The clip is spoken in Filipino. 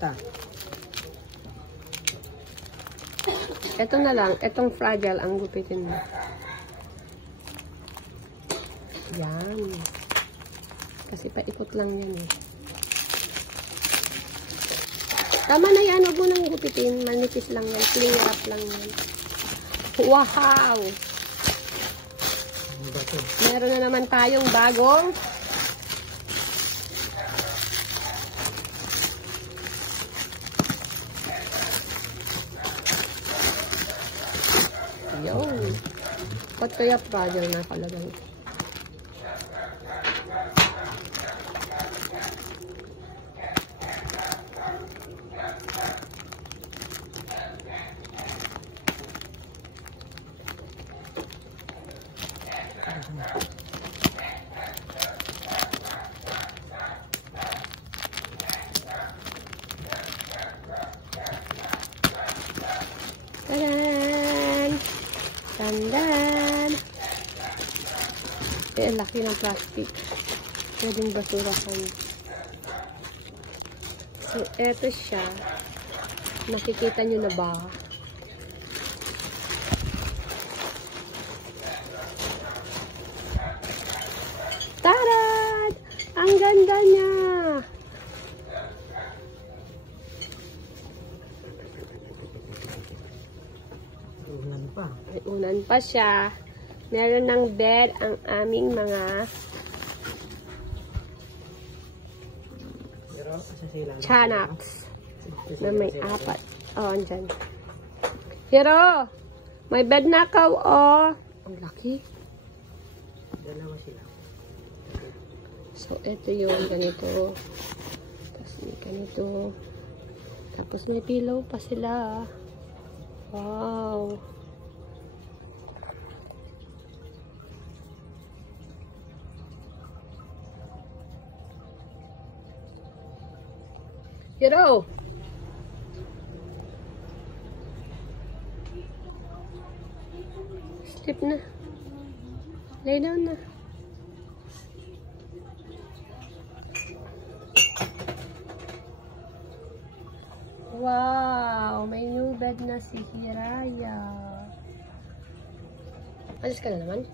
Ito. Ito na lang. Itong fragile ang gupitin mo. Yan. Kasi paikot lang yan eh. Tama na yan. Huwag mo nang gupitin. Manipis lang yan. Cling wrap lang yan. Wow! Meron na naman tayong bagong yun. Ba't kaya fragile na kalagay? Tadan! Tandan! Eh, ang laki ng plastic. Pwedeng basurahan. So, eto siya. Nakikita nyo na ba? Taran! Ang ganda niya! Unan pa. May unan pa siya. Meron ng bed ang aming mga chanaks na may apat. Oh, andyan. Hero! May bed na ka, oh! Ang laki. Dalawa sila. So, ito yung ganito. Tapos may ganito. Tapos may pillow pa sila. Wow! Hero! Sleep na. Lay down na. Wow! May new bed na si Hiraya. Alis ka na naman?